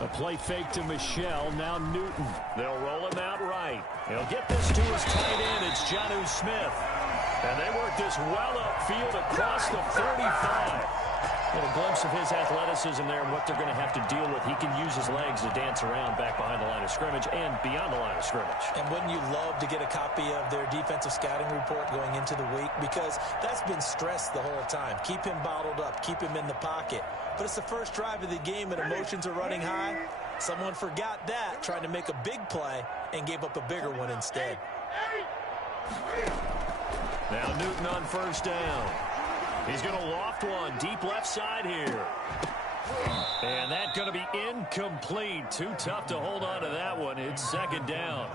A play fake to Michelle, now Newton. They'll roll him out right. He'll get this to his tight end. It's Jonnu Smith. And they work this well upfield across the 35. A little glimpse of his athleticism there and what they're going to have to deal with. He can use his legs to dance around back behind the line of scrimmage and beyond the line of scrimmage. And wouldn't you love to get a copy of their defensive scouting report going into the week? Because that's been stressed the whole time. Keep him bottled up. Keep him in the pocket. But it's the first drive of the game and emotions are running high. Someone forgot that, trying to make a big play, and gave up a bigger one instead. Now Newton on first down. He's going to loft one deep left side here. And that's going to be incomplete. Too tough to hold on to that one. It's second down.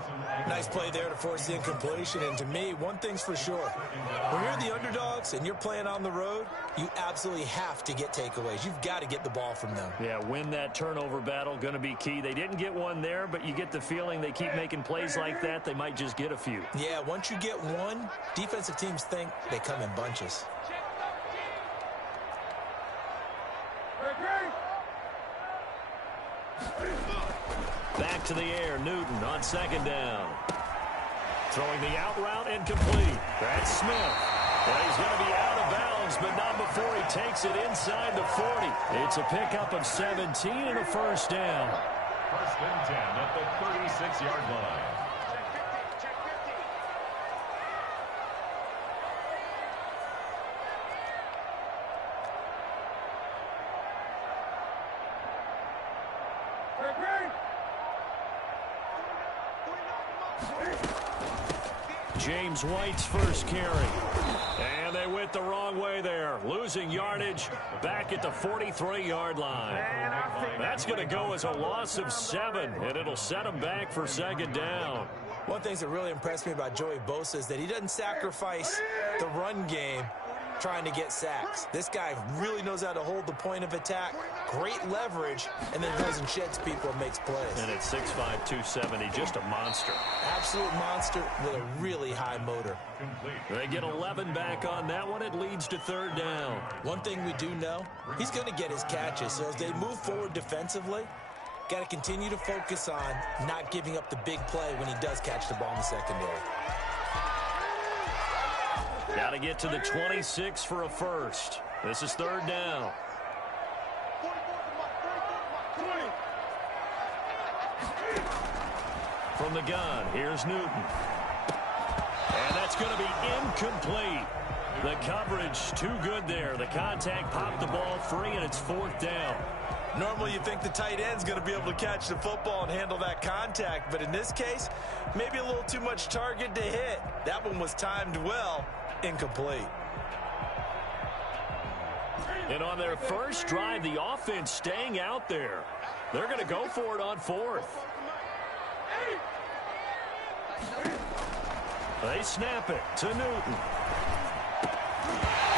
Nice play there to force the incompletion. And to me, one thing's for sure. When you're the underdogs and you're playing on the road, you absolutely have to get takeaways. You've got to get the ball from them. Yeah, win that turnover battle, going to be key. They didn't get one there, but you get the feeling they keep making plays like that, they might just get a few. Yeah, once you get one, defensive teams think they come in bunches. Back to the air, Newton on second down. Throwing the out route incomplete. That's Smith. Well, he's going to be out of bounds, but not before he takes it inside the 40. It's a pickup of 17 and a first down. First and 10 at the 36-yard line. James White's first carry. And they went the wrong way there. Losing yardage back at the 43-yard line. That's going to go as a loss of 7, and it'll set them back for second down. One thing that really impressed me about Joey Bosa is that he doesn't sacrifice the run game trying to get sacks. This guy really knows how to hold the point of attack, great leverage, and then goes and sheds people and makes plays. And at 6'5", 270, just a monster. Absolute monster with a really high motor. They get 11 back on that one. It leads to third down. One thing we do know, he's going to get his catches. So as they move forward defensively, got to continue to focus on not giving up the big play when he does catch the ball in the secondary. Got to get to the 26 for a first. This is third down. From the gun, here's Newton. And that's going to be incomplete. The coverage too good there. The contact popped the ball free, and it's fourth down. Normally you think the tight end's going to be able to catch the football and handle that contact, but in this case, maybe a little too much target to hit. That one was timed well. Incomplete. And on their first drive, the offense staying out there. They're going to go for it on fourth. They snap it to Newton.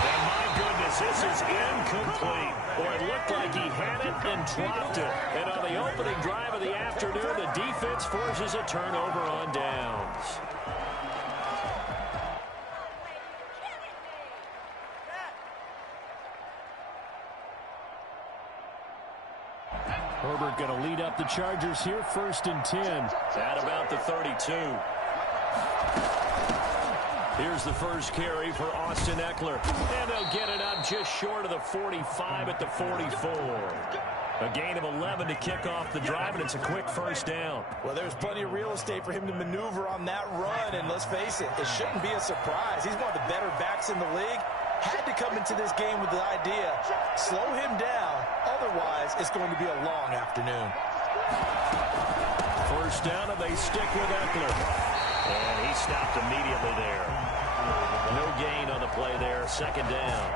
And my goodness, this is incomplete. Or it looked like he had it and dropped it. And on the opening drive of the afternoon, the defense forces a turnover on downs. Herbert going to lead up the Chargers here, first and 10. At about the 32. Here's the first carry for Austin Eckler. And they'll get it up just short of the 45 at the 44. A gain of 11 to kick off the drive, and it's a quick first down. Well, there's plenty of real estate for him to maneuver on that run, and let's face it, it shouldn't be a surprise. He's one of the better backs in the league. Had to come into this game with the idea, slow him down, otherwise it's going to be a long afternoon. First down, and they stick with Eckler. And he stopped immediately there. No gain on the play there, second down.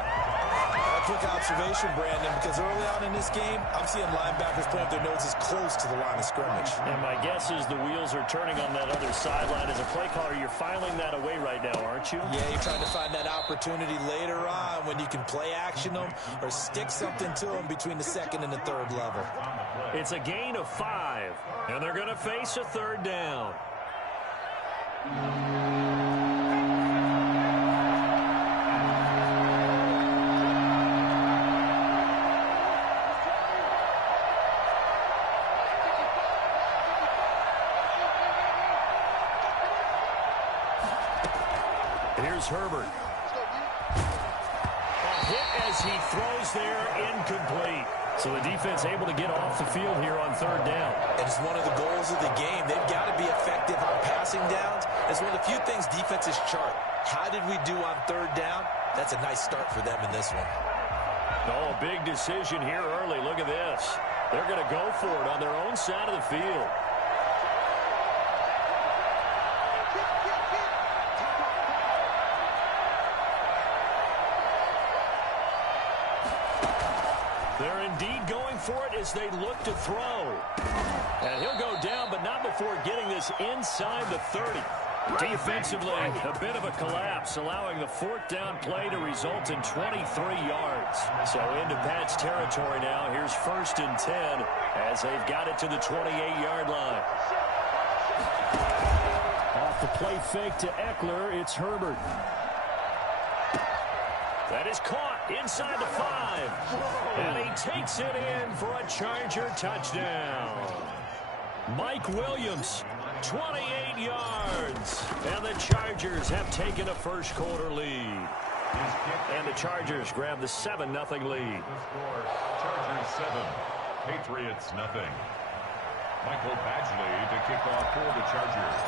A quick observation, Brandon, because early on in this game, I'm seeing linebackers point their noses close to the line of scrimmage. And my guess is the wheels are turning on that other sideline. As a play caller, you're filing that away right now, aren't you? Yeah, you're trying to find that opportunity later on when you can play action them or stick something to them between the second and the third level. It's a gain of 5, and they're going to face a third down. Here's Herbert. A hit as he throws there, incomplete. So the defense able to get off the field here on third down. And it's one of the goals of the game. They've got to be effective on passing downs. It's one of the few things defenses chart. How did we do on third down? That's a nice start for them in this one. Oh, big decision here early. Look at this. They're going to go for it on their own side of the field. They're indeed going for it as they look to throw. And he'll go down, but not before getting this inside the 30. Defensively, a bit of a collapse, allowing the fourth down play to result in 23 yards. So into Pat's territory now. Here's 1st and 10 as they've got it to the 28-yard line. Off the play fake to Eckler, it's Herbert. That is caught inside the 5. And he takes it in for a Charger touchdown. Mike Williams, 28 yards. And the Chargers have taken a first quarter lead. And the Chargers grab the 7-0 lead. The score, Chargers 7, Patriots 0. Michael Badgley to kick off for the Chargers.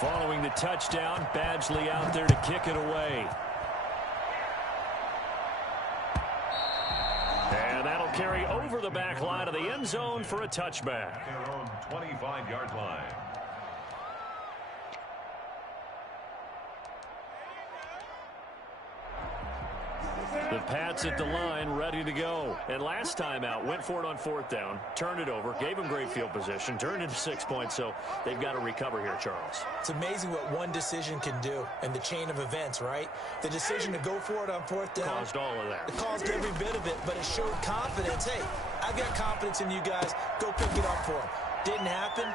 Following the touchdown, Badgley out there to kick it away. And that'll carry over the back line of the end zone for a touchback. Their own 25-yard line. The Pats at the line, ready to go. And last time out, went for it on 4th down, turned it over, gave them great field position, turned into 6 points, so they've got to recover here, Charles. It's amazing what one decision can do in the chain of events, right? The decision to go for it on 4th down. Caused all of that. It caused every bit of it, but it showed confidence. Hey, I've got confidence in you guys. Go pick it up for them. Didn't happen.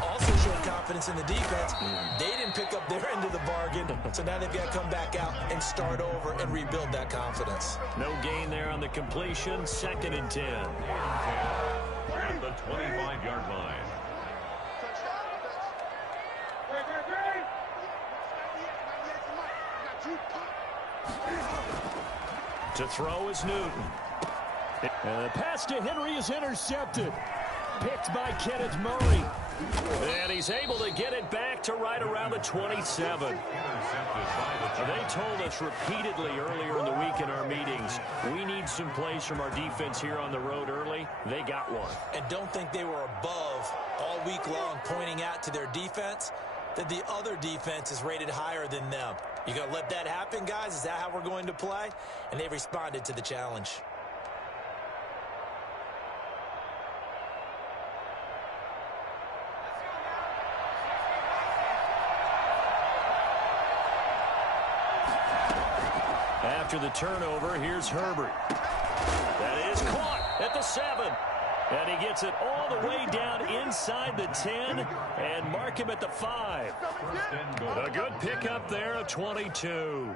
Also showed confidence in the defense. They didn't pick up their end of the bargain, so now they've got to come back out and start over and rebuild that confidence. No gain there on the completion. 2nd and 10. At the 25-yard line. To throw is Newton. And the pass to Henry is intercepted. Picked by Kenneth Murray. And he's able to get it back to right around the 27. They told us repeatedly earlier in the week in our meetings, we need some plays from our defense here on the road early. They got one. And don't think they were above all week long pointing out to their defense that the other defense is rated higher than them. You going to let that happen, guys? Is that how we're going to play? And they responded to the challenge. After the turnover, here's Herbert. That is caught at the 7. And he gets it all the way down inside the 10 and mark him at the 5. A good pickup there of 22.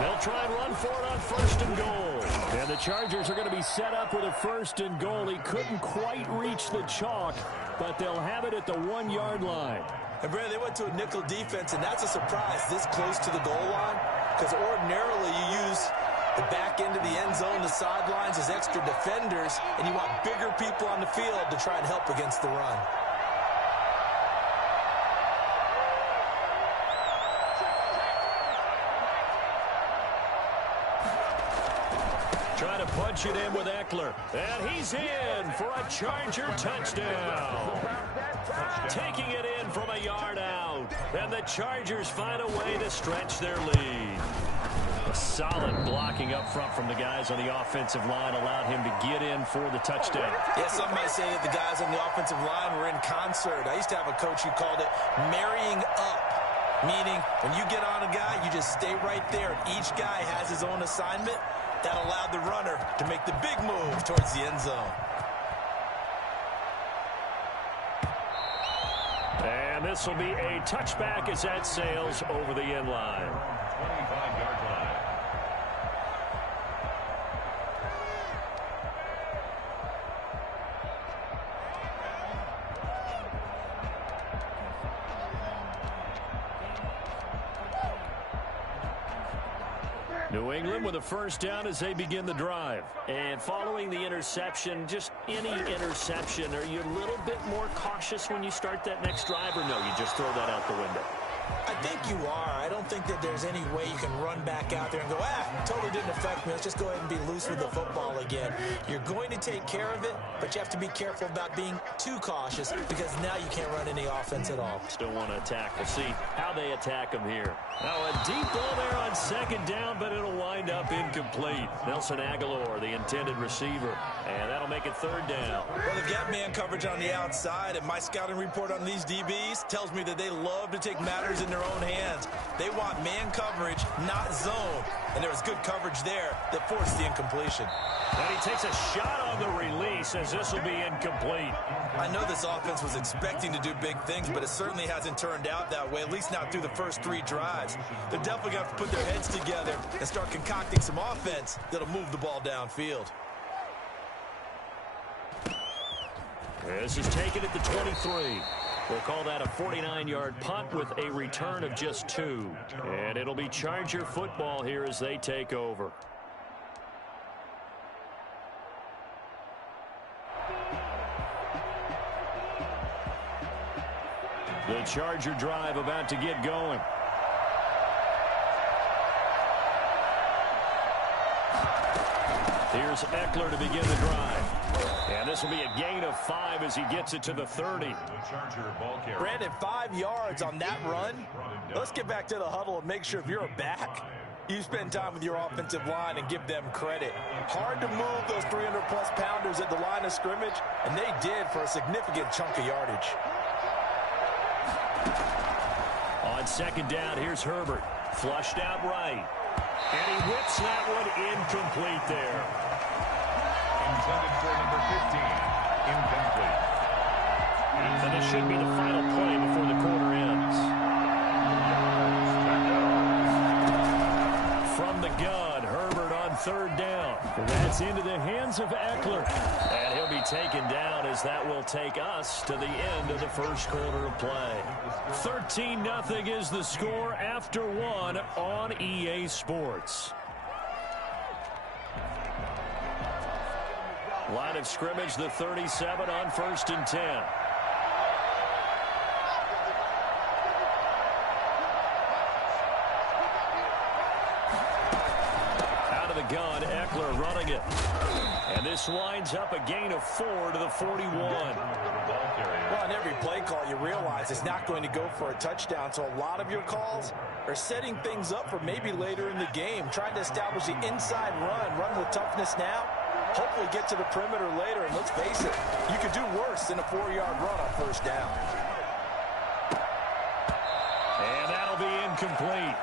They'll try and run for it on 1st and goal. And the Chargers are going to be set up with a 1st and goal. He couldn't quite reach the chalk, but they'll have it at the 1-yard line. And, Brad, they went to a nickel defense, and that's a surprise this close to the goal line, because ordinarily you use the back end of the end zone, the sidelines as extra defenders, and you want bigger people on the field to try and help against the run. Trying to punch it in with Eckler. And he's in for a Charger touchdown. Taking it in from a yard out. And the Chargers find a way to stretch their lead. A solid blocking up front from the guys on the offensive line allowed him to get in for the touchdown. Yeah, some might say that the guys on the offensive line were in concert. I used to have a coach who called it marrying up. Meaning, when you get on a guy, you just stay right there. Each guy has his own assignment. That allowed the runner to make the big move towards the end zone. And this will be a touchback as that sails over the end line. 25-yard line. New England with a first down as they begin the drive. And following the interception, just any interception, are you a little bit more cautious when you start that next drive, or no, you just throw that out the window? I think you are. I don't think that there's any way you can run back out there and go, totally didn't affect me. Let's just go ahead and be loose with the football again. You're going to take care of it, but you have to be careful about being too cautious because now you can't run any offense at all. Still want to attack. We'll see how they attack them here. Now a deep ball there on second down, but it'll wind up incomplete. Nelson Aguilar, the intended receiver, and that'll make it third down. Well, they've got man coverage on the outside, and my scouting report on these DBs tells me that they love to take matters in their own hands. They want man coverage, not zone. And there was good coverage there that forced the incompletion. And he takes a shot on the release as this will be incomplete. I know this offense was expecting to do big things, but it certainly hasn't turned out that way, at least not through the first 3 drives. They're definitely going to have to put their heads together and start concocting some offense that'll move the ball downfield. This is taken at the 23. We'll call that a 49-yard punt with a return of just 2. And it'll be Charger football here as they take over. The Charger drive about to get going. Here's Eckler to begin the drive. And this will be a gain of 5 as he gets it to the 30. Brandon, 5 yards on that run. Let's get back to the huddle and make sure if you're a back, you spend time with your offensive line and give them credit. Hard to move those 300-plus pounders at the line of scrimmage, and they did for a significant chunk of yardage. On second down, here's Herbert. Flushed out right. And he whips that one incomplete there. Intended for number 15. Incomplete. And this should be the final play before the quarter ends. From the gun, Herbert on third down. That's into the hands of Eckler. And he'll be taken down as that will take us to the end of the first quarter of play. 13-0 is the score after 1 on EA Sports. Line of scrimmage, the 37 on 1st and 10. Out of the gun, Eckler running it. And this winds up a gain of 4 to the 41. Well, on every play call, you realize it's not going to go for a touchdown, so a lot of your calls are setting things up for maybe later in the game, trying to establish the inside run with toughness now, hopefully get to the perimeter later, and let's face it, you could do worse than a 4-yard run on first down. And that'll be incomplete.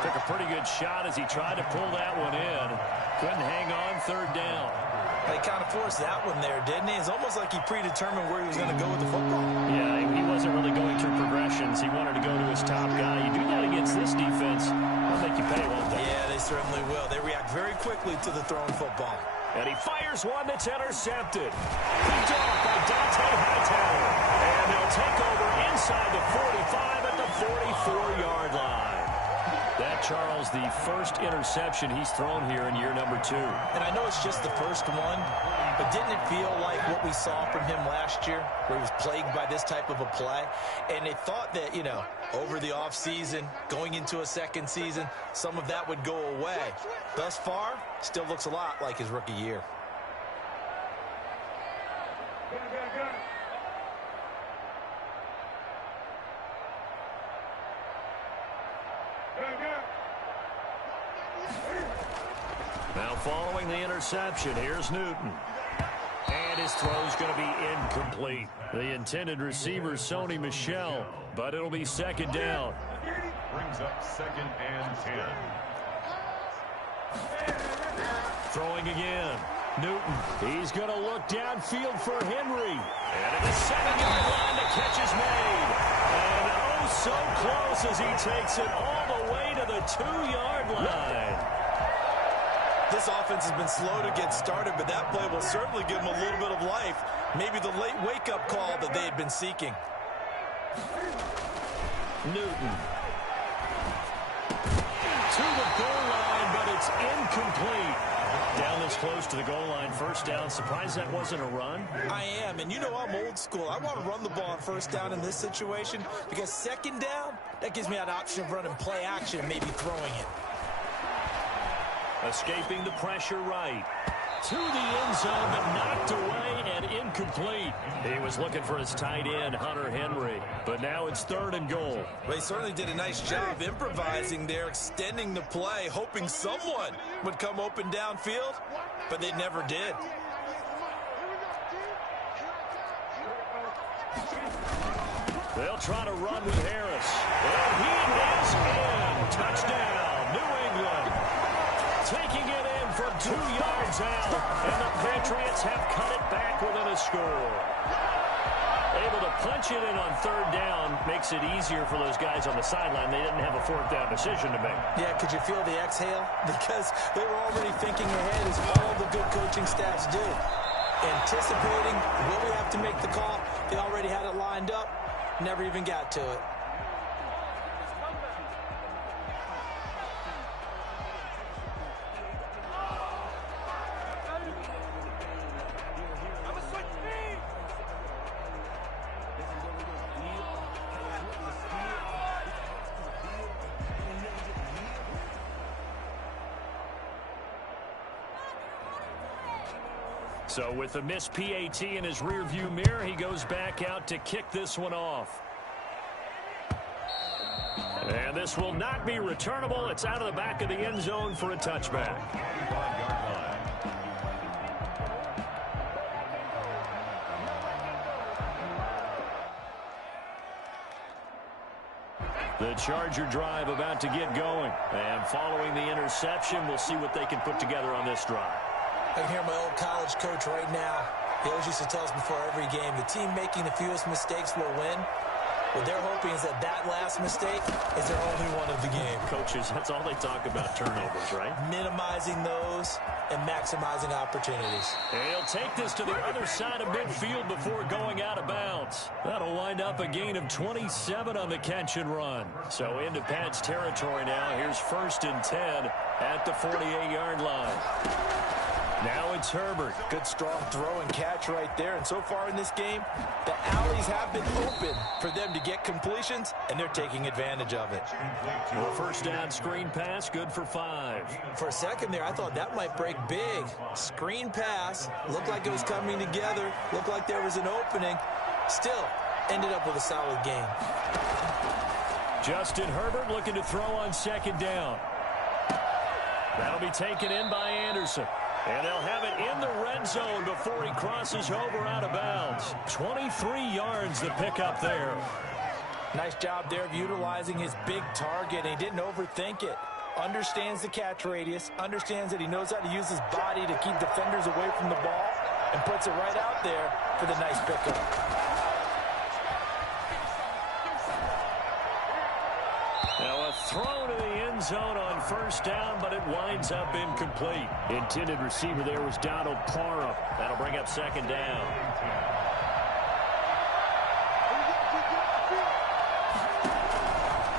Took a pretty good shot as he tried to pull that one in. Couldn't hang on third down. They kind of forced that one there, didn't he? It's almost like he predetermined where he was going to go with the football. Yeah, he wasn't really going through progressions. He wanted to go to his top guy. You do that against this defense, they'll make you pay, won't they? Yeah, they certainly will. They react very quickly to the thrown football. And he fires one that's intercepted. Picked off by Dante Hightower. And they'll take over inside the 45 at the 44-yard line. That, Charles, the first interception he's thrown here in year number 2. And I know it's just the first one, but didn't it feel like what we saw from him last year, where he was plagued by this type of a play? And they thought that, you know, over the offseason, going into a second season, some of that would go away. Thus far, still looks a lot like his rookie year. Now following the interception, here's Newton. And his throw's going to be incomplete. The intended receiver, Sony Michel, but it'll be second down. Brings up 2nd and 10. Throwing again. Newton. He's going to look downfield for Henry. And at the 7-yard line, the catch is made. And oh, so close as he takes it all the way to the 2-yard line. This offense has been slow to get started, but that play will certainly give them a little bit of life. Maybe the late wake-up call that they had been seeking. Newton. To the goal line, but It's incomplete. Down this close to the goal line, first down. Surprised that wasn't a run? I am, and you know I'm old school. I want to run the ball on first down in this situation because second down, that gives me an option of running play action and maybe throwing it. Escaping the pressure right. To the end zone, but knocked away and incomplete. He was looking for his tight end, Hunter Henry. But now it's 3rd and goal. Well, he certainly did a nice job improvising there, extending the play, hoping someone would come open downfield, but they never did. They'll try to run with Harris. And he is in. Touchdown, New England. Taking it in from 2 yards out. And the Patriots have cut it back within a score. Able to punch it in on 3rd down makes it easier for those guys on the sideline. They didn't have a 4th down decision to make. Yeah, could you feel the exhale? Because they were already thinking ahead, as all the good coaching staffs do. Anticipating, will we have to make the call? They already had it lined up. Never even got to it. So with the missed PAT in his rearview mirror, he goes back out to kick this one off. And this will not be returnable. It's out of the back of the end zone for a touchback. The Charger drive about to get going. And following the interception, we'll see what they can put together on this drive. I can hear my old college coach right now. He always used to tell us before every game, the team making the fewest mistakes will win. What they're hoping is that that last mistake is their only one of the game. Coaches, that's all they talk about, turnovers, right? Minimizing those and maximizing opportunities. And he'll take this to the other side of midfield before going out of bounds. That'll wind up a gain of 27 on the catch and run. So into Pat's territory now. Here's 1st and 10 at the 48-yard line. Now it's Herbert. Good strong throw and catch right there. And so far in this game, the alleys have been open for them to get completions, and they're taking advantage of it. Well, 1st down screen pass, good for 5. For a second there, I thought that might break big. Screen pass, looked like it was coming together, looked like there was an opening. Still, ended up with a solid game. Justin Herbert looking to throw on 2nd down. That'll be taken in by Anderson. And they'll have it in the red zone before he crosses over out of bounds. 23 yards the pickup there. Nice job there of utilizing his big target. He didn't overthink it. Understands the catch radius. Understands that he knows how to use his body to keep defenders away from the ball. And puts it right out there for the nice pickup. Now a throw to the end zone on 1st down, but it winds up incomplete. Intended receiver there was Donald Parham. That'll bring up 2nd down.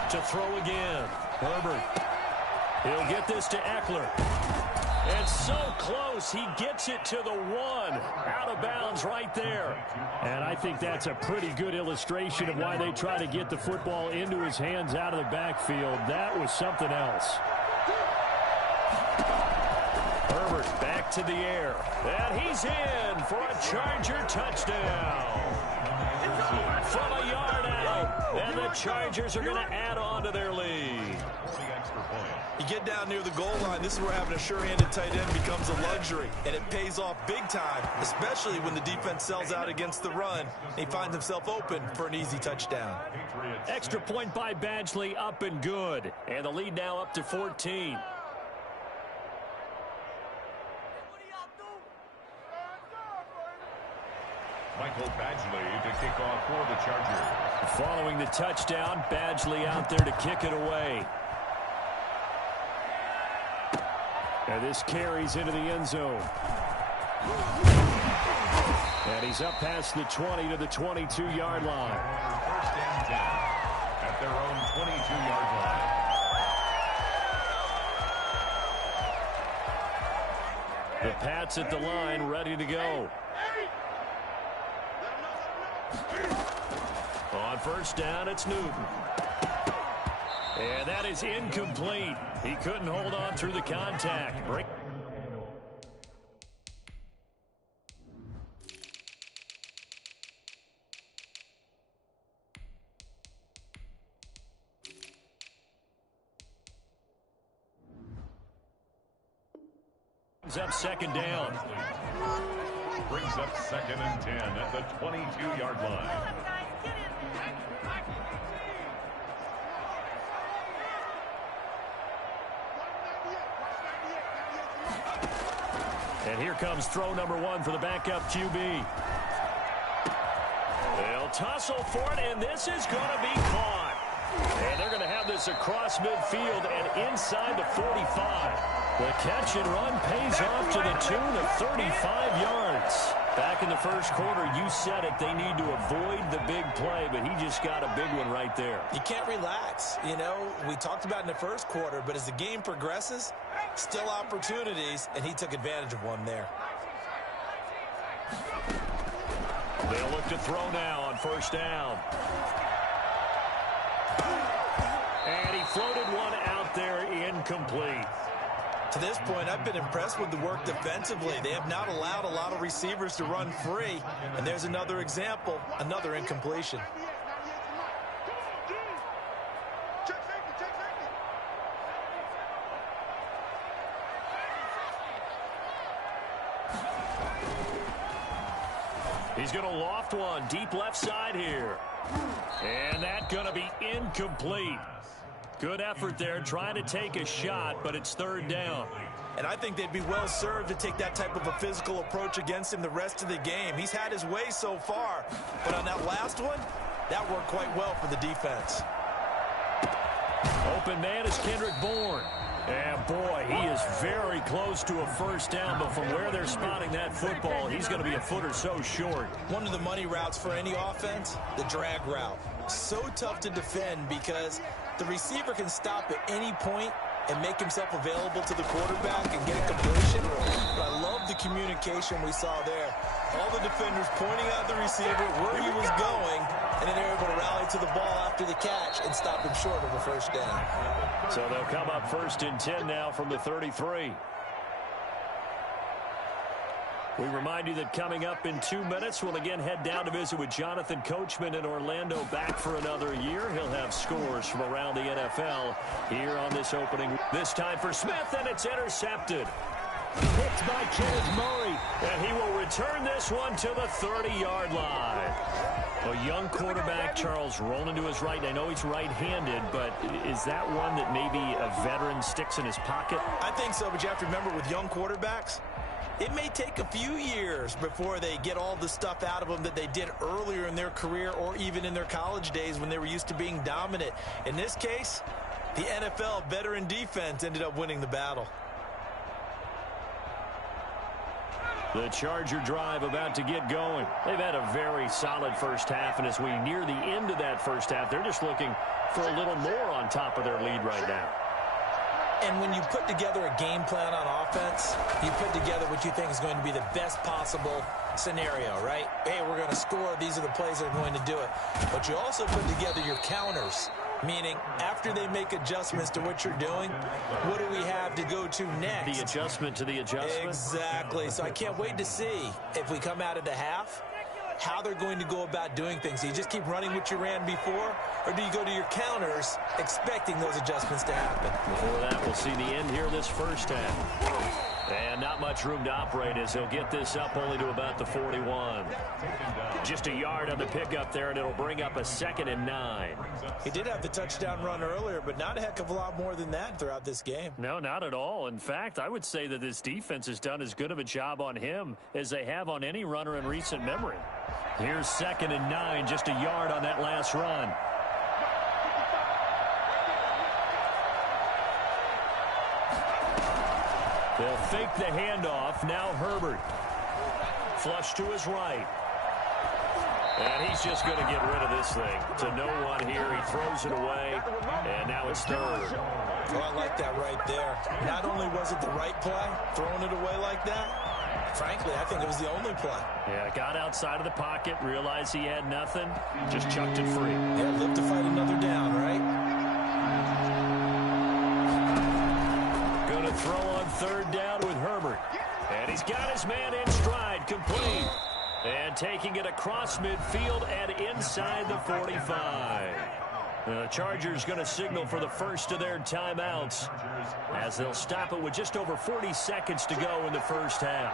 To throw again. Herbert. He'll get this to Eckler. It's so close, he gets it to the 1. Out of bounds right there. And I think that's a pretty good illustration of why they try to get the football into his hands out of the backfield. That was something else. Herbert back to the air. And he's in for a Charger touchdown. From a yard out. And the Chargers are going to add on to their lead. You get down near the goal line, this is where having a sure-handed tight end becomes a luxury, and it pays off big time, especially when the defense sells out against the run, and he finds himself open for an easy touchdown. Extra point by Badgley, up and good, and the lead now up to 14. Michael Badgley to kick off for the Chargers. Following the touchdown, Badgley out there to kick it away. And this carries into the end zone. And he's up past the 20 to the 22-yard line. 1st and 10 at their own 22-yard line. The Pats at the line, ready to go. On first down, it's Newton. And that is incomplete. He couldn't hold on through the contact. Break. Up second down. Brings up 2nd and 10 at the 22-yard line. And here comes throw number 1 for the backup QB. They'll tussle for it, and this is going to be caught. And they're going to have this across midfield and inside the 45. The catch and run pays off to the tune of 35 yards. Back in the first quarter, you said it, they need to avoid the big play, but he just got a big one right there. You can't relax. You know, we talked about in the first quarter, but as the game progresses, still opportunities, and he took advantage of one there. They'll look to throw now on first down. And he floated one out there, incomplete. To this point, I've been impressed with the work defensively. They have not allowed a lot of receivers to run free. And there's another example, another incompletion. He's going to loft one deep left side here. And that's going to be incomplete. Good effort there, trying to take a shot, but it's third down. And I think they'd be well served to take that type of a physical approach against him the rest of the game. He's had his way so far, but on that last one, that worked quite well for the defense. Open man is Kendrick Bourne. And boy, he is very close to a first down, but from where they're spotting that football, he's going to be a foot or so short. One of the money routes for any offense, the drag route. So tough to defend because the receiver can stop at any point and make himself available to the quarterback and get a completion. But I love the communication we saw there. All the defenders pointing out the receiver where he was going, and then they're able to rally to the ball after the catch and stop him short of a first down. So they'll come up 1st and 10 now from the 33. We remind you that coming up in 2 minutes, we'll again head down to visit with Jonathan Coachman in Orlando, back for another year. He'll have scores from around the NFL here on this opening. This time for Smith, and it's intercepted. Picked by Kenneth Murray, and he will return this one to the 30-yard line. A young quarterback, Charles, rolling to his right. I know he's right-handed, but is that one that maybe a veteran sticks in his pocket? I think so, but you have to remember with young quarterbacks, it may take a few years before they get all the stuff out of them that they did earlier in their career or even in their college days when they were used to being dominant. In this case, the NFL veteran defense ended up winning the battle. The Charger drive about to get going. They've had a very solid first half, and as we near the end of that first half, they're just looking for a little more on top of their lead right now. And when you put together a game plan on offense, you put together what you think is going to be the best possible scenario, right? Hey, we're going to score. These are the plays that are going to do it. But you also put together your counters, meaning after they make adjustments to what you're doing, what do we have to go to next? The adjustment to the adjustment? Exactly. So I can't wait to see if we come out of the half, how they're going to go about doing things. Do you just keep running what you ran before, or do you go to your counters expecting those adjustments to happen? Before that, we'll see the end here this first half. And not much room to operate as he'll get this up only to about the 41. Just a yard on the pickup there, and it'll bring up a 2nd and 9. He did have the touchdown run earlier, but not a heck of a lot more than that throughout this game. No, not at all. In fact, I would say that this defense has done as good of a job on him as they have on any runner in recent memory. Here's 2nd and 9, just a yard on that last run. They'll fake the handoff. Now Herbert. Flush to his right. And he's just going to get rid of this thing to no one here. He throws it away, and now it's third. Oh, I like that right there. Not only was it the right play, throwing it away like that, frankly, I think it was the only play. Yeah, got outside of the pocket, realized he had nothing, just chucked it free. Yeah, live to fight another down, right? Going to throw on third down with Herbert. And he's got his man in stride, complete. And taking it across midfield and inside the 45. The Chargers going to signal for the first of their timeouts as they'll stop it with just over 40 seconds to go in the first half.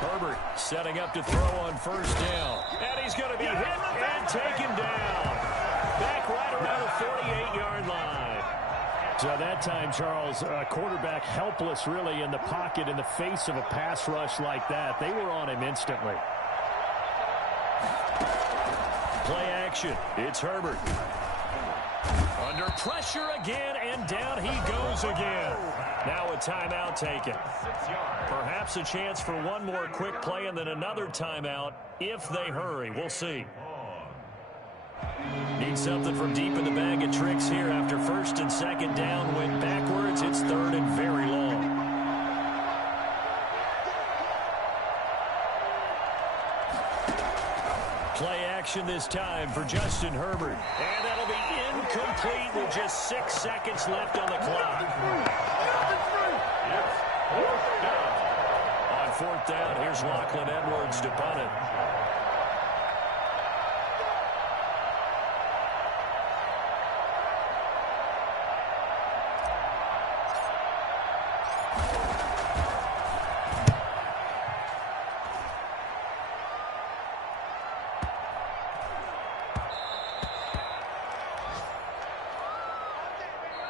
Herbert setting up to throw on first down. And he's going to be hit and taken down. Back right around the 48-yard line. So that time, Charles, quarterback helpless really in the pocket in the face of a pass rush like that. They were on him instantly. Play action. It's Herbert. Under pressure again, and down he goes again. Now a timeout taken. Perhaps a chance for one more quick play and then another timeout if they hurry. We'll see. Need something from deep in the bag of tricks here after first and second down went backwards. It's third and very long. Play action this time for Justin Herbert. And that'll be incomplete with just 6 seconds left on the clock. On fourth down, here's Lachlan Edwards to punt it.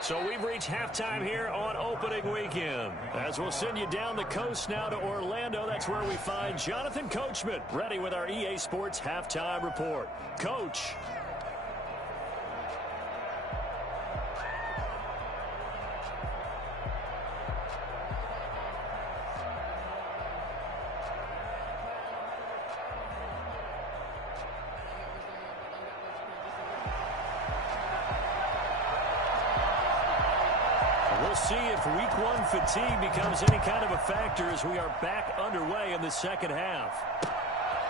So we've reached halftime here on opening weekend. As we'll send you down the coast now to Orlando, that's where we find Jonathan Coachman ready with our EA Sports halftime report. Coach. We'll see if week one fatigue becomes any kind of a factor as we are back underway in the second half.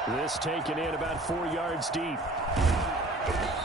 This taken in about 4 yards deep.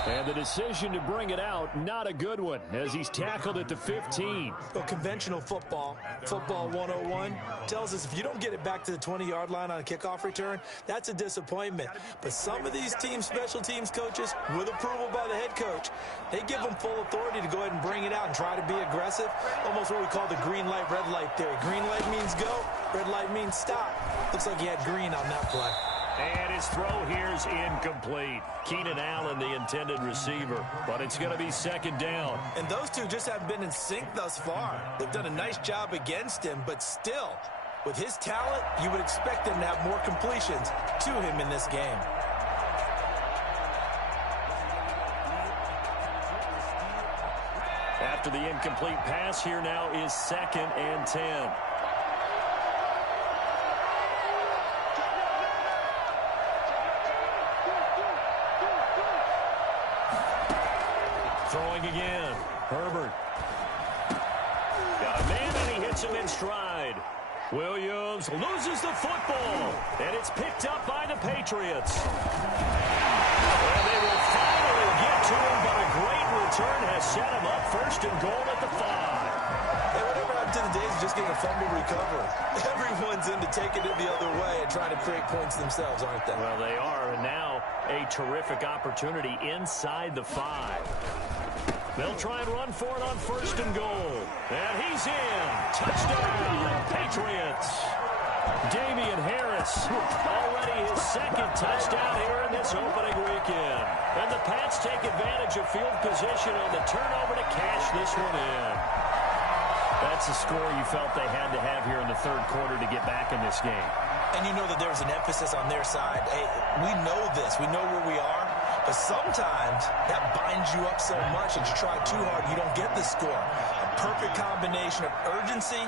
And the decision to bring it out, not a good one, as he's tackled at the 15. Well, conventional football 101, tells us if you don't get it back to the 20-yard line on a kickoff return, that's a disappointment. But some of these teams, special teams coaches, with approval by the head coach, they give them full authority to go ahead and bring it out and try to be aggressive. Almost what we call the green light, red light theory. Green light means go, red light means stop. Looks like he had green on that play. And his throw here is incomplete. Keenan Allen, the intended receiver. But it's going to be second down. And those two just haven't been in sync thus far. They've done a nice job against him, but still, with his talent, you would expect them to have more completions to him in this game. After the incomplete pass, here now is 2nd and 10. Throwing again. Herbert. Got a man, and he hits him in stride. Williams loses the football, and it's picked up by the Patriots. And they will finally get to him, but a great return has set him up first and goal at the 5. Hey, whatever happened to the days of just getting a fumble recover? Everyone's into taking it the other way and trying to create points themselves, aren't they? Well, they are, and now a terrific opportunity inside the 5. They'll try and run for it on first and goal. And he's in. Touchdown, Patriots. Damian Harris, already his 2nd touchdown here in this opening weekend. And the Pats take advantage of field position on the turnover to cash this one in. That's the score you felt they had to have here in the third quarter to get back in this game. And you know that there's an emphasis on their side. Hey, we know this. We know where we are. But sometimes that binds you up so much that you try too hard, you don't get the score. A perfect combination of urgency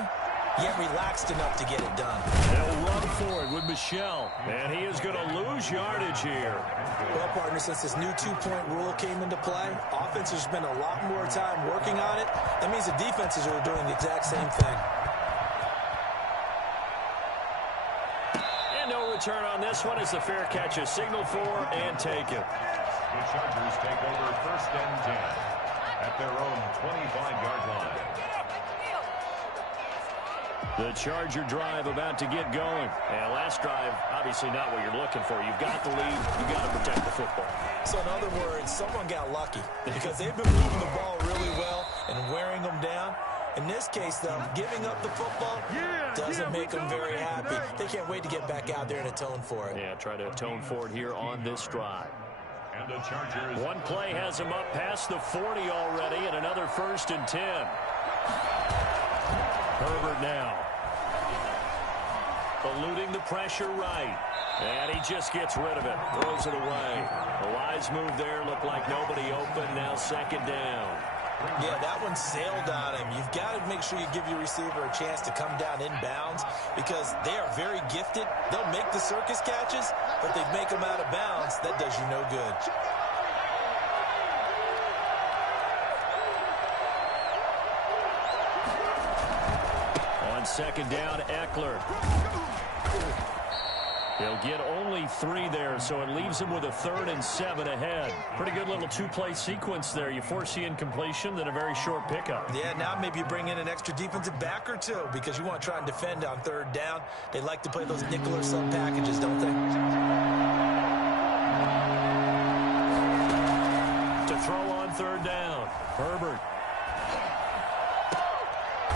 yet relaxed enough to get it done. They'll run for it with Michel, and he is going to lose yardage here. Well, partner, since this new two-point rule came into play, offenses spend a lot more time working on it. That means the defenses are doing the exact same thing. And no return on this one as the fair catch is signaled for and taken. The Chargers take over 1st and 10 at their own 25-yard line. The Charger drive about to get going. And last drive, obviously not what you're looking for. You've got the lead. You've got to protect the football. So in other words, someone got lucky because they've been moving the ball really well and wearing them down. In this case, though, giving up the football doesn't make them very happy. They can't wait to get back out there and atone for it. Yeah, try to atone for it here on this drive. And the Chargers. One play has him up past the 40 already, and another 1st and 10. Herbert now. Eluding the pressure right. And he just gets rid of it. Throws it away. The wise move there. Looked like nobody open. Now 2nd down. Yeah, that one sailed on him. You've got to make sure you give your receiver a chance to come down inbounds because they are very gifted. They'll make the circus catches, but they make them out of bounds. That does you no good. On 2nd down, Eckler. He'll get only 3 there, so it leaves him with a 3rd and 7 ahead. Pretty good little two-play sequence there. You force the incompletion, then a very short pickup. Yeah, now maybe you bring in an extra defensive back or two because you want to try and defend on 3rd down. They like to play those nickel or sub packages, don't they? To throw on 3rd down, Herbert.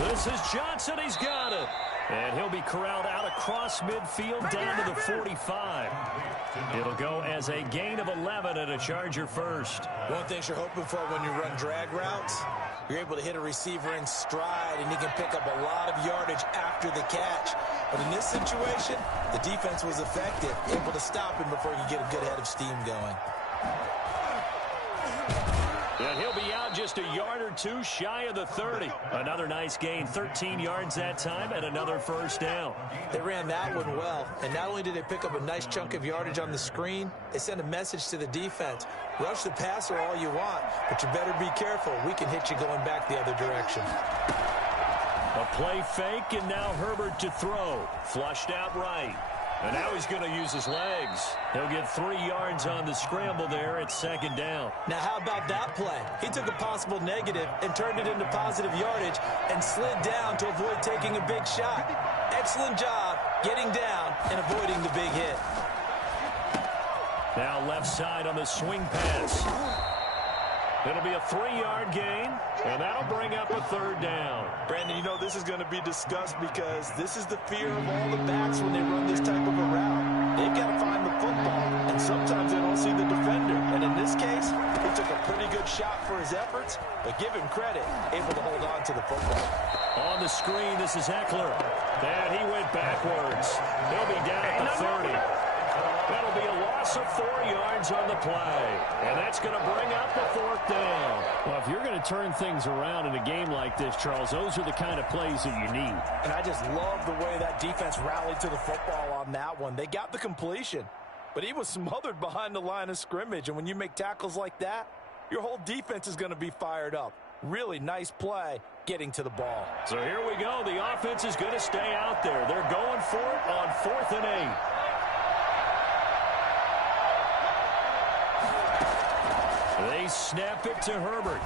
This is Johnson. He's got it. And he'll be corralled out across midfield down to the 45. It'll go as a gain of 11 and a Charger first. One thing you're hoping for when you run drag routes, you're able to hit a receiver in stride and he can pick up a lot of yardage after the catch. But in this situation, the defense was effective, able to stop him before he could get a good head of steam going. And he'll be out just a yard or 2 shy of the 30. Another nice gain, 13 yards that time, and another 1st down. They ran that one well, and not only did they pick up a nice chunk of yardage on the screen, they sent a message to the defense. Rush the passer all you want, but you better be careful. We can hit you going back the other direction. A play fake, and now Herbert to throw. Flushed out right. And now he's going to use his legs. He'll get 3 yards on the scramble there at 2nd down. Now, how about that play? He took a possible negative and turned it into positive yardage and slid down to avoid taking a big shot. Excellent job getting down and avoiding the big hit. Now left side on the swing pass. It'll be a 3-yard gain, and that'll bring up a 3rd down. Brandon, you know this is going to be discussed because this is the fear of all the backs when they run this type of a route. They've got to find the football, and sometimes they don't see the defender. And in this case, he took a pretty good shot for his efforts, but give him credit, able to hold on to the football. On the screen, this is Eckler. And he went backwards. He'll be down at the 30. That'll be a loss of 4 yards on the play. And that's going to bring up the 4th down. Well, if you're going to turn things around in a game like this, Charles, those are the kind of plays that you need. And I just love the way that defense rallied to the football on that one. They got the completion, but he was smothered behind the line of scrimmage. And when you make tackles like that, your whole defense is going to be fired up. Really nice play getting to the ball. So here we go. The offense is going to stay out there. They're going for it on 4th and 8. They snap it to Herbert.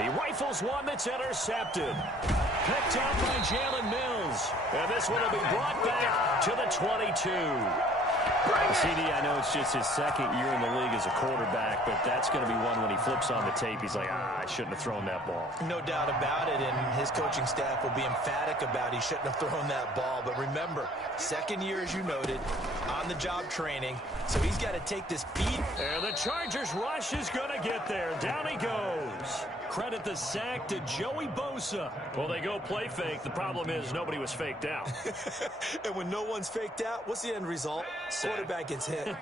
He rifles one that's intercepted. Picked up by Jalen Mills. And this one will be brought back to the 22. CD, I know it's just his 2nd year in the league as a quarterback, but that's going to be one when he flips on the tape, he's like, I shouldn't have thrown that ball. No doubt about it, and his coaching staff will be emphatic about he shouldn't have thrown that ball. But remember, 2nd year, as you noted, on-the-job training, so he's got to take this beat. And the Chargers rush is going to get there. Down he goes. Credit the sack to Joey Bosa. Well, they go play fake. The problem is nobody was faked out. And when no one's faked out, what's the end result? Quarterback gets hit.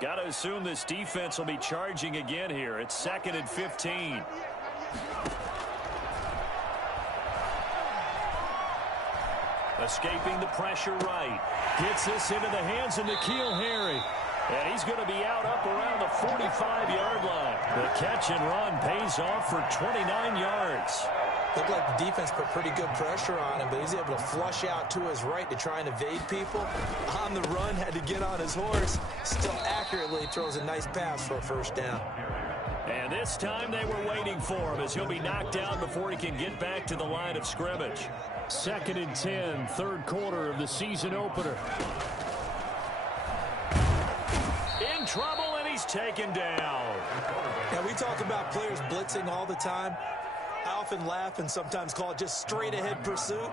Got to assume this defense will be charging again here. It's 2nd and 15. Escaping the pressure right. Gets this into the hands of N'Keal Harry. And he's going to be out up around the 45-yard line. The catch and run pays off for 29 yards. Looked like the defense put pretty good pressure on him, but he's able to flush out to his right to try and evade people. On the run, had to get on his horse. Still accurately throws a nice pass for a first down. And this time they were waiting for him as he'll be knocked down before he can get back to the line of scrimmage. 2nd and 10, third quarter of the season opener. In trouble, and he's taken down. Now, we talk about players blitzing all the time. I often laugh and sometimes call it just straight-ahead pursuit.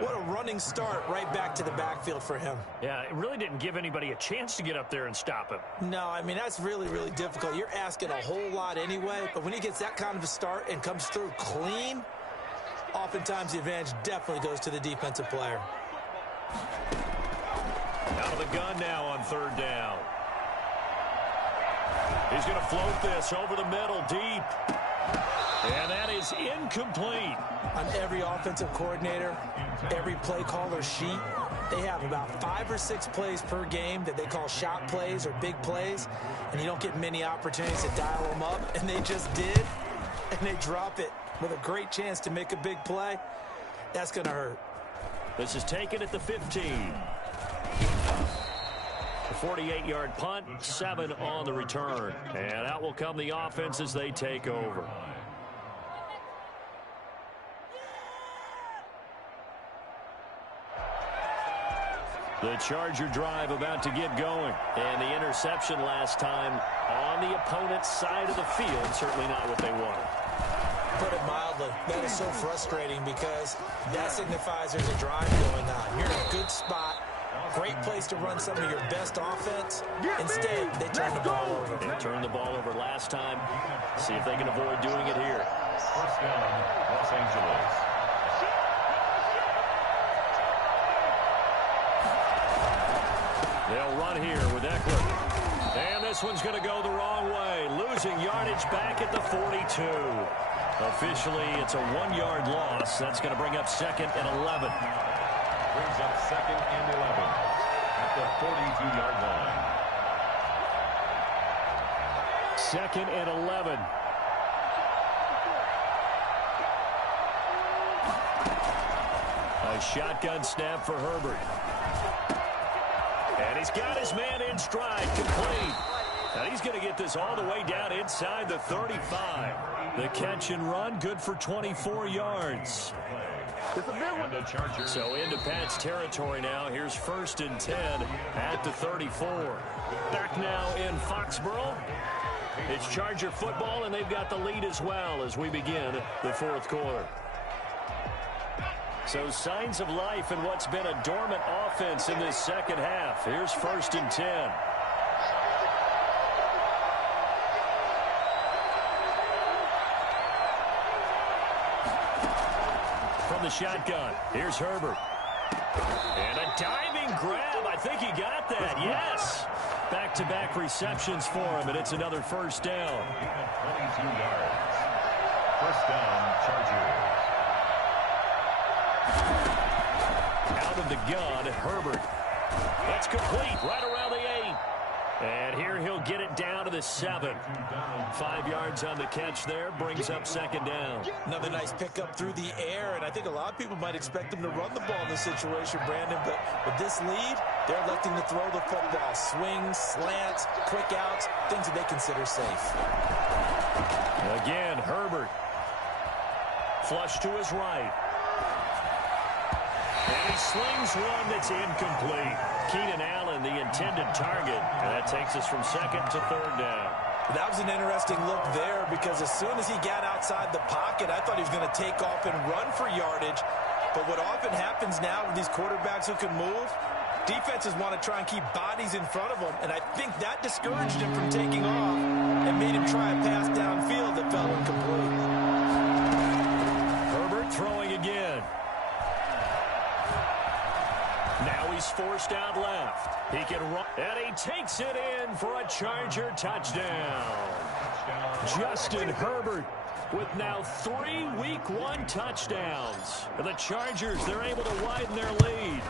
What a running start right back to the backfield for him. Yeah, it really didn't give anybody a chance to get up there and stop him. No, I mean, that's really, really difficult. You're asking a whole lot anyway, but when he gets that kind of a start and comes through clean, oftentimes the advantage definitely goes to the defensive player. Out of the gun now on 3rd down. He's going to float this over the middle deep. And that is incomplete. On every offensive coordinator, every play caller sheet, they have about 5 or 6 plays per game that they call shot plays or big plays, and you don't get many opportunities to dial them up, and they just did, and they drop it with a great chance to make a big play. That's going to hurt. This is taken at the 15. A 48-yard punt, 7 on the return. And out will come the offense as they take over. The Charger drive about to get going. And the interception last time on the opponent's side of the field. Certainly not what they wanted. Put it mildly, that is so frustrating because that signifies there's a drive going on. You're in a good spot. Great place to run some of your best offense. Instead, they turn the ball over. They turned the ball over last time. See if they can avoid doing it here. First down, Los Angeles. They'll run here with Eckler. And this one's going to go the wrong way. Losing yardage back at the 42. Officially, it's a 1-yard loss. That's going to bring up 2nd and 11. Brings up 2nd and 11 at the 42-yard line. 2nd and 11. A shotgun snap for Herbert. And he's got his man in stride, complete. Now he's going to get this all the way down inside the 35. The catch and run, good for 24 yards. So into Pat's territory now. Here's 1st and 10 at the 34. Back now in Foxborough. It's Charger football, and they've got the lead as well as we begin the 4th quarter. So signs of life in what's been a dormant offense in this 2nd half. Here's 1st and 10. From the shotgun, here's Herbert. And a diving grab. I think he got that. Yes. Back-to-back receptions for him, and it's another 1st down. 22 yards. 1st down, Chargers. Out of the gun, Herbert. That's complete right around the 8. And here he'll get it down to the 7. 5 yards on the catch there, brings up 2nd down. Another nice pickup through the air, and I think a lot of people might expect him to run the ball in this situation, Brandon, but with this lead, they're electing to throw the football. Swings, slants, quick outs, things that they consider safe. Again, Herbert. Flush to his right. And he slings one that's incomplete. Keenan Allen, the intended target. And that takes us from 2nd to 3rd down. That was an interesting look there because as soon as he got outside the pocket, I thought he was going to take off and run for yardage. But what often happens now with these quarterbacks who can move, defenses want to try and keep bodies in front of them. And I think that discouraged him from taking off and made him try a pass downfield that fell incomplete. Herbert throwing again. Now he's forced out left. He can run, and he takes it in for a Charger touchdown. Justin Herbert with now 3 Week 1 touchdowns. The Chargers, they're able to widen their lead.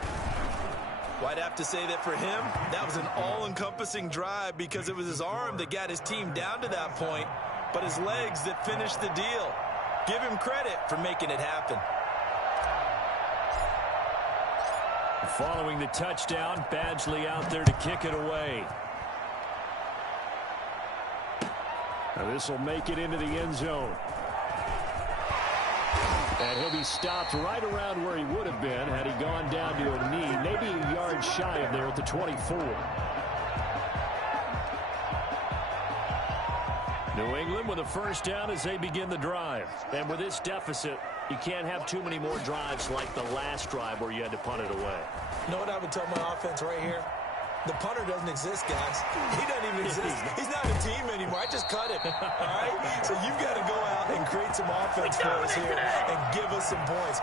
Well, I'd have to say that for him, that was an all-encompassing drive because it was his arm that got his team down to that point, but his legs that finished the deal. Give him credit for making it happen. Following the touchdown, Badgley out there to kick it away. Now this will make it into the end zone. And he'll be stopped right around where he would have been had he gone down to a knee, maybe a yard shy of there at the 24. New England with a first down as they begin the drive. And with this deficit, you can't have too many more drives like the last drive where you had to punt it away. You know what I would tell my offense right here? The punter doesn't exist, guys. He doesn't even exist. He's not a team anymore. I just cut him. All right? So you've got to go out and create some offense for us here and give us some points.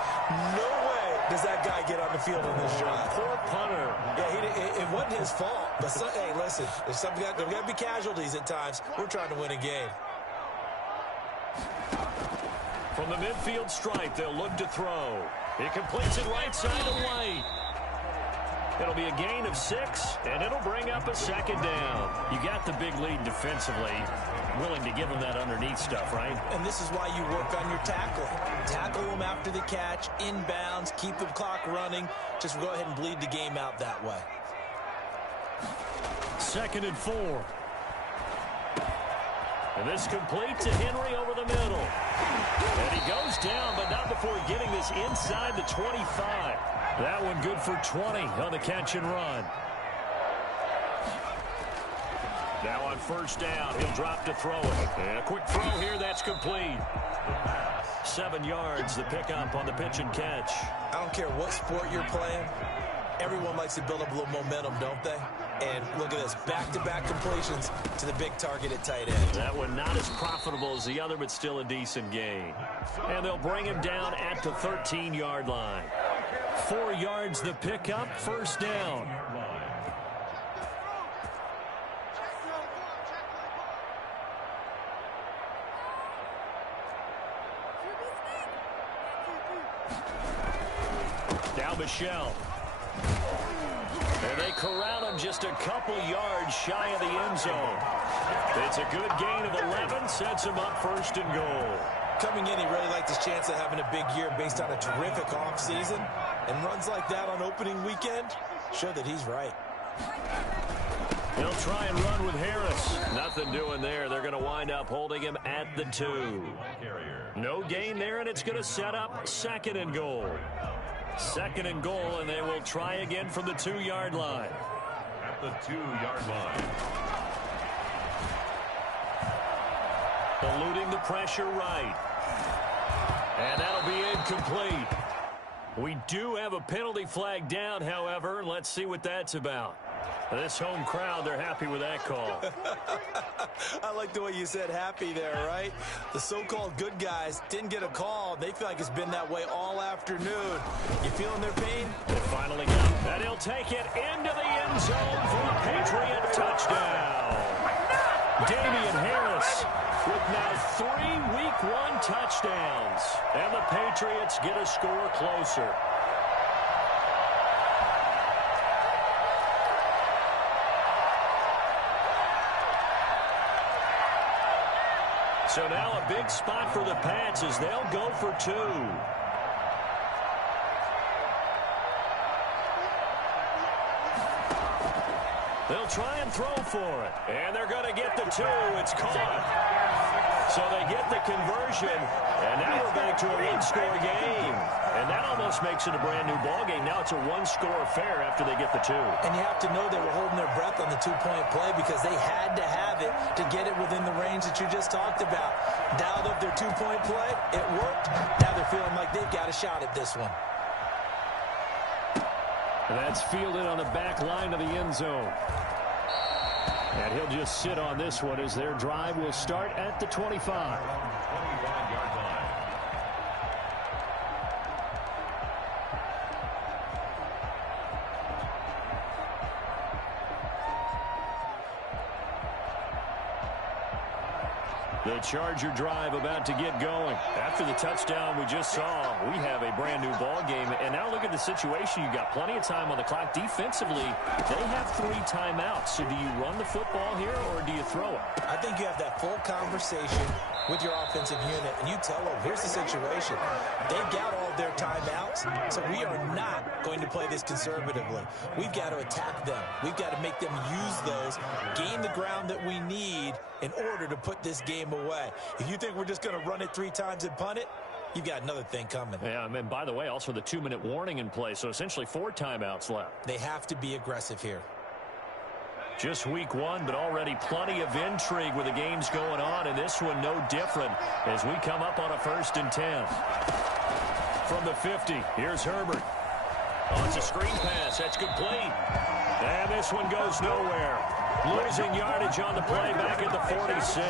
No way does that guy get on the field on this drive. Poor punter. Yeah, it wasn't his fault. But hey, listen, there's got to be casualties at times. We're trying to win a game. From the midfield stripe, they'll look to throw. He completes it right side to White. It'll be a gain of 6, and it'll bring up a second down. You got the big lead defensively. Willing to give him that underneath stuff, right? And this is why you work on your tackling. Tackle them after the catch, inbounds, keep the clock running. Just go ahead and bleed the game out that way. 2nd and 4. And this completes to Henry over the middle. And he goes down, but not before getting this inside the 25. That one good for 20 on the catch and run. Now on first down, he'll drop to throw it. And a quick throw here, that's complete. 7 yards, the pickup on the pitch and catch. I don't care what sport you're playing. Everyone likes to build up a little momentum, don't they? And look at this, back-to-back completions to the big target at tight end. That one not as profitable as the other, but still a decent gain. And they'll bring him down at the 13-yard line. 4 yards the pickup, first down. Now Michelle. And they corral him just a couple yards shy of the end zone. It's a good gain of 11, sets him up 1st and goal. Coming in, he really liked his chance of having a big year based on a terrific offseason. And runs like that on opening weekend show that he's right. They'll try and run with Harris. Nothing doing there. They're going to wind up holding him at the 2. No gain there, and it's going to set up 2nd and goal. 2nd and goal, and they will try again from the 2-yard line. At the 2-yard line. Eluding the pressure right. And that'll be incomplete. We do have a penalty flag down, however. Let's see what that's about. This home crowd, they're happy with that call. I like the way you said happy there, right? The so-called good guys didn't get a call. They feel like it's been that way all afternoon. You feeling their pain? They finally got it. And he'll take it into the end zone for a Patriot touchdown. Damian Harris with now 3 Week 1 touchdowns. And the Patriots get a score closer. So now a big spot for the Pats as they'll go for 2. They'll try and throw for it. And they're going to get the 2. It's caught. So they get the conversion. And now we're back to a 1-score game. And that almost makes it a brand-new ball game. Now it's a 1-score affair after they get the 2. And you have to know they were holding their breath on the 2-point play because they had to have it to get it within the range that you just talked about. Dialed up their 2-point play. It worked. Now they're feeling like they've got a shot at this one. That's fielded on the back line of the end zone. And he'll just sit on this one as their drive will start at the 25. 25-yard line. The Charger drive about to get going. After the touchdown we just saw, we have a brand new ball game. And now look at the situation. You've got plenty of time on the clock. Defensively, they have 3 timeouts. So do you run the football here or do you throw it? I think you have that full conversation with your offensive unit, and you tell them, here's the situation. They've got all their timeouts, so we are not going to play this conservatively. We've got to attack them. We've got to make them use those, gain the ground that we need in order to put this game away. If you think we're just going to run it 3 times and punt it, you've got another thing coming. Yeah, and by the way, also the 2-minute warning in play, so essentially 4 timeouts left. They have to be aggressive here. Just week 1, but already plenty of intrigue with the games going on, and this one no different as we come up on a 1st and 10. From the 50, here's Herbert. Oh, it's a screen pass. That's complete. And this one goes nowhere. Losing yardage on the play back at the 46.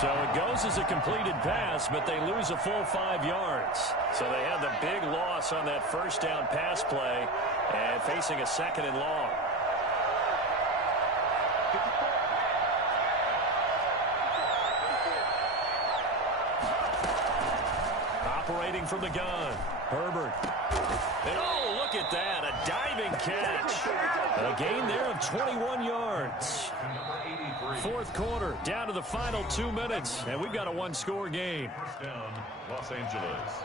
So it goes as a completed pass, but they lose a full 5 yards. So they had the big loss on that 1st down pass play and facing a 2nd and long. Operating from the gun, Herbert. And oh, look at that, a diving catch. A gain there of 21 yards. 4th quarter, down to the final 2 minutes, and we've got a 1-score game. Down, Los Angeles.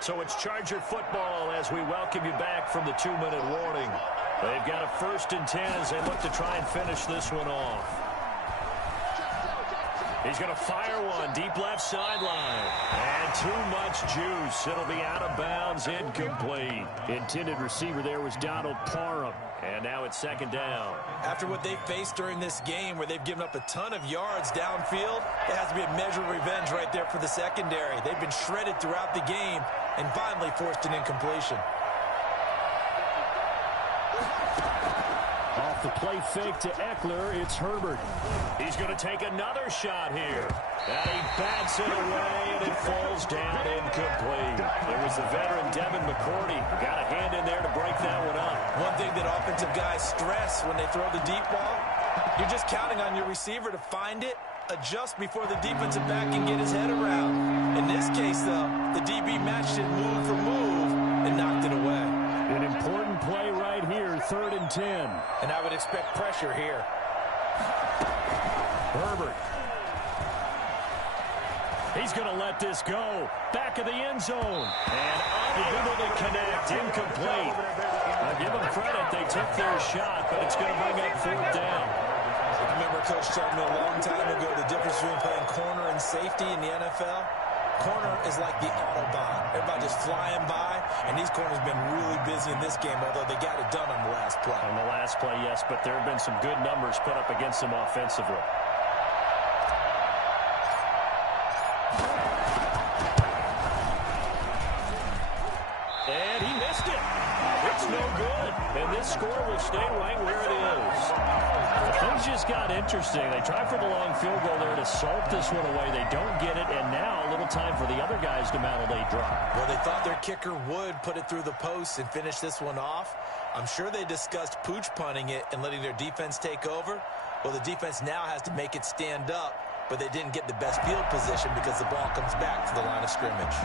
So it's Charger football as we welcome you back from the 2-minute warning. They've got a 1st and 10 as they look to try and finish this one off. He's going to fire one deep left sideline. And too much juice. It'll be out of bounds, incomplete. Intended receiver there was Donald Parham. And now it's 2nd down. After what they faced during this game where they've given up a ton of yards downfield, it has to be a measure of revenge right there for the secondary. They've been shredded throughout the game and finally forced an incompletion. Off the play fake to Eckler, it's Herbert. He's going to take another shot here. And he bats it away, and it falls down incomplete. It was the veteran Devin McCourty who got a hand in there to break that one up. One thing that offensive guys stress when they throw the deep ball, you're just counting on your receiver to find it, adjust before the defensive back can get his head around. In this case, though, the DB matched it move for move and knocked it away. An important play right here, 3rd and 10. And I would expect pressure here. Herbert. He's going to let this go. Back of the end zone. And unable to connect. Incomplete. I give them credit. They took their shot, but it's going to bring up 4th down. I remember Coach telling me a long time ago the difference between playing corner and safety in the NFL. Corner is like the Autobahn. Everybody just flying by, and these corners have been really busy in this game, although they got it done on the last play. On the last play, yes, but there have been some good numbers put up against them offensively. And he missed it. It's no good. And this score will stay right where it is. Things just got interesting. They try for the long field goal there to salt this one away. They don't get it, and now a little time for the other guys to mount a late drive. Well, they thought their kicker would put it through the post and finish this one off. I'm sure they discussed pooch punting it and letting their defense take over. Well, the defense now has to make it stand up, but they didn't get the best field position because the ball comes back to the line of scrimmage.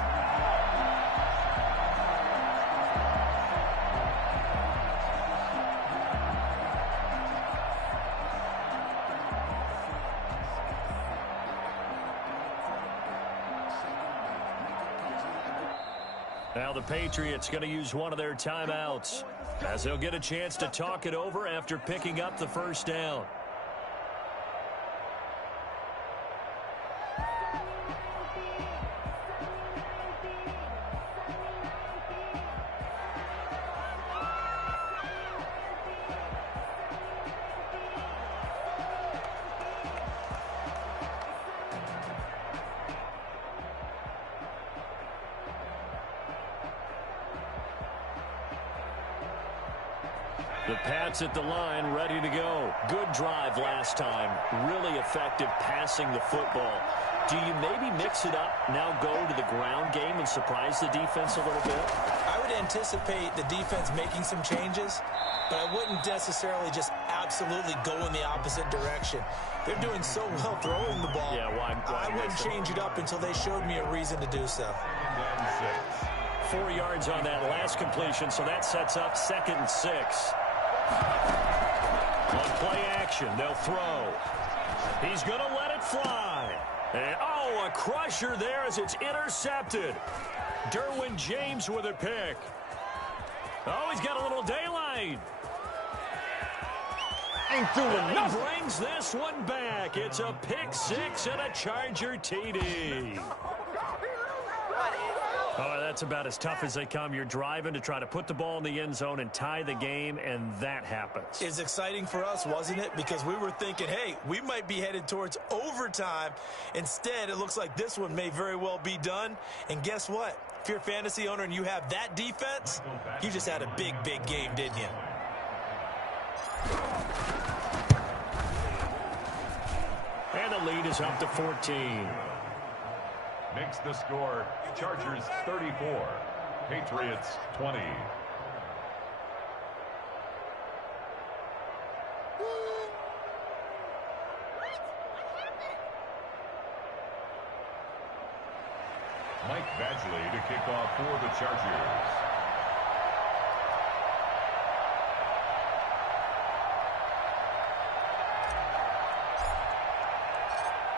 Now the Patriots going to use one of their timeouts as they'll get a chance to talk it over after picking up the 1st down. The Pats at the line, ready to go. Good drive last time. Really effective passing the football. Do you maybe mix it up, now go to the ground game and surprise the defense a little bit? I would anticipate the defense making some changes, but I wouldn't necessarily just absolutely go in the opposite direction. They're doing so well throwing the ball. Yeah, I wouldn't change it up until they showed me a reason to do so. 4 yards on that last completion, so that sets up 2nd and 6. On play action, they'll throw. He's going to let it fly. And, a crusher there as it's intercepted. Derwin James with a pick. Oh, he's got a little daylight. Ain't doing nothing. He brings this one back. It's a pick 6 and a Charger TD. Oh, that's about as tough as they come. You're driving to try to put the ball in the end zone and tie the game, and that happens. It's exciting for us, wasn't it? Because we were thinking, hey, we might be headed towards overtime. Instead, it looks like this one may very well be done. And guess what? If you're a fantasy owner and you have that defense, you just had a big, big game, didn't you? And the lead is up to 14. Makes the score Chargers 34, Patriots 20. Mike Badgley to kick off for the Chargers.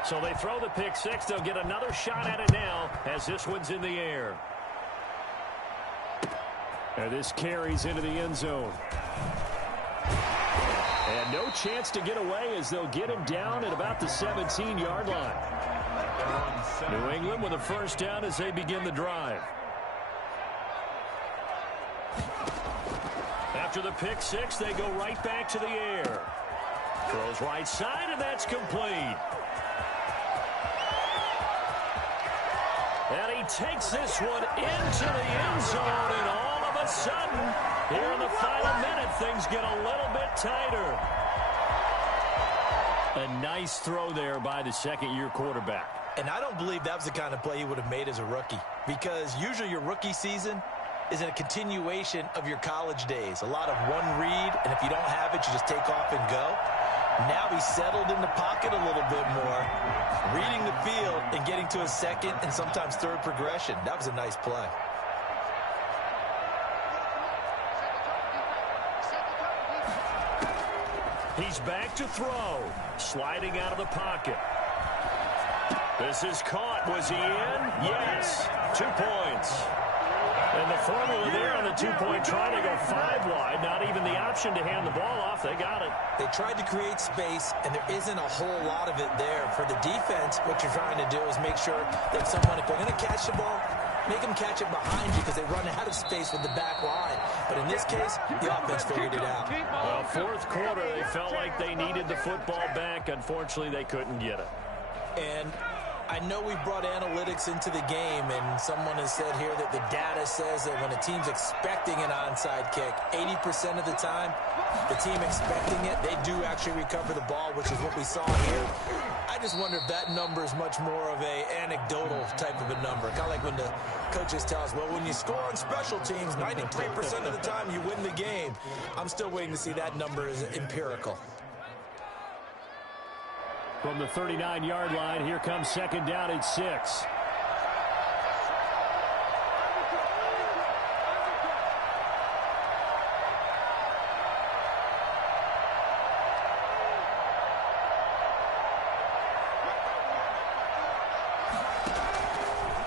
So they throw the pick 6. They'll get another shot at it now as this one's in the air. And this carries into the end zone. And no chance to get away as they'll get him down at about the 17-yard line. New England with a first down as they begin the drive. After the pick 6, they go right back to the air. Throws right side, and that's complete. And he takes this one into the end zone, and all of a sudden, here in the final minute, things get a little bit tighter. A nice throw there by the second-year quarterback. And I don't believe that was the kind of play he would have made as a rookie, because usually your rookie season is a continuation of your college days. A lot of one read, and if you don't have it, you just take off and go. Now he's settled in the pocket a little bit more, reading the field and getting to a second and sometimes third progression. That was a nice play. He's back to throw, sliding out of the pocket. This is caught. Was he in? Yes. 2 points. And the formula there on the 2-point try to go 5 wide. Not even the option to hand the ball off. They got it. They tried to create space, and there isn't a whole lot of it there. For the defense, what you're trying to do is make sure that someone, if they're going to catch the ball, make them catch it behind you because they run out of space with the back line. But in this case, the offense figured it out. Well, fourth quarter, they felt like they needed the football back. Unfortunately, they couldn't get it. And I know we brought analytics into the game, and someone has said here that the data says that when a team's expecting an onside kick, 80% of the time, the team expecting it, they do actually recover the ball, which is what we saw here. I just wonder if that number is much more of a anecdotal type of a number. Kind of like when the coaches tell us, well, when you score on special teams, 93% of the time you win the game. I'm still waiting to see that number is empirical. From the 39-yard line, here comes second down at 6.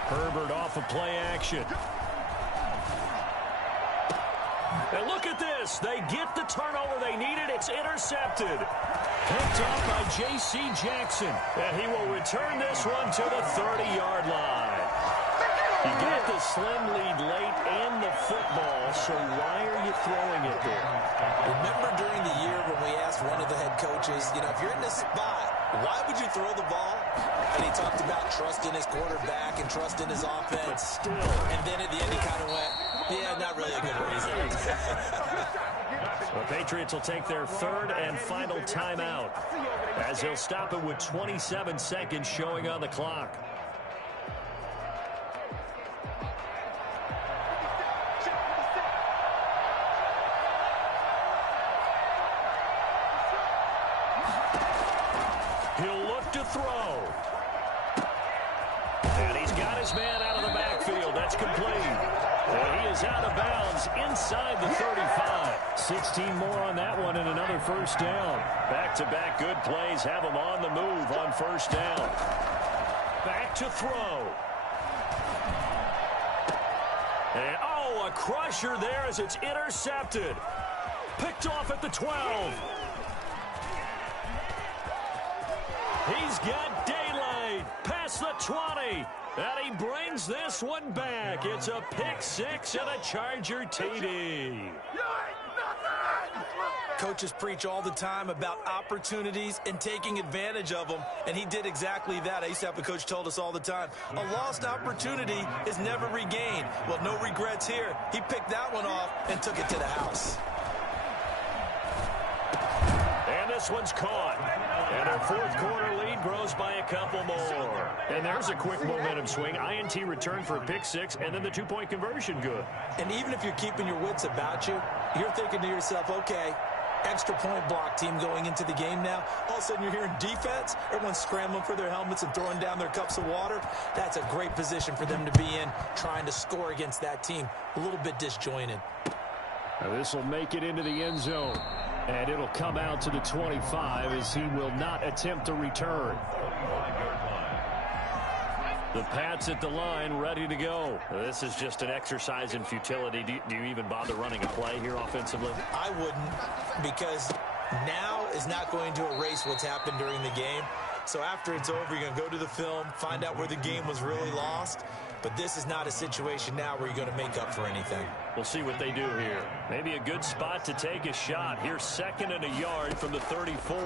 Herbert off of play action. And look at this. They get the turnover they needed. It's intercepted. Picked off by J.C. Jackson. And he will return this one to the 30-yard line. You got the slim lead late and the football, so why are you throwing it there? Remember during the year when we asked one of the head coaches, if you're in this spot, why would you throw the ball? And he talked about trust in his quarterback and trust in his offense. But still. And then at the end he kind of went, yeah, not really a good reason. The Patriots will take their third and final timeout as they'll stop it with 27 seconds showing on the clock. throw. And he's got his man out of the backfield. That's complete. And he is out of bounds inside the 35. 16 more on that one and another first down. Back-to-back good plays have him on the move on first down. Back to throw. And, oh, a crusher there as it's intercepted. Picked off at the 12. He's got daylight past the 20. And he brings this one back. It's a pick six and a Charger TD. Coaches preach all the time about opportunities and taking advantage of them, and he did exactly that. I used to have a coach told us all the time, a lost opportunity is never regained. Well, no regrets here. He picked that one off and took it to the house. And this one's caught. And their fourth quarter lead grows by a couple more. And there's a quick momentum swing. INT return for a pick six, and then the two-point conversion good. And even if you're keeping your wits about you, you're thinking to yourself, okay, extra point block team going into the game now. All of a sudden you're hearing defense. Everyone's scrambling for their helmets and throwing down their cups of water. That's a great position for them to be in, trying to score against that team. A little bit disjointed. Now this will make it into the end zone. And it'll come out to the 25 as he will not attempt a return. The Pats at the line, ready to go. This is just an exercise in futility. Do you even bother running a play here offensively? I wouldn't, because now is not going to erase what's happened during the game. So after it's over, you're going to go to the film, find out where the game was really lost. But this is not a situation now where you're going to make up for anything. We'll see what they do here. Maybe a good spot to take a shot. Here's 2nd and a yard from the 34.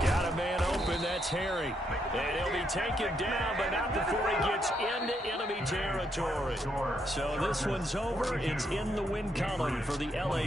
Got a man open. That's Harry. And he'll be taken down, but not before he gets into enemy territory. So this one's over. It's in the win column for the LA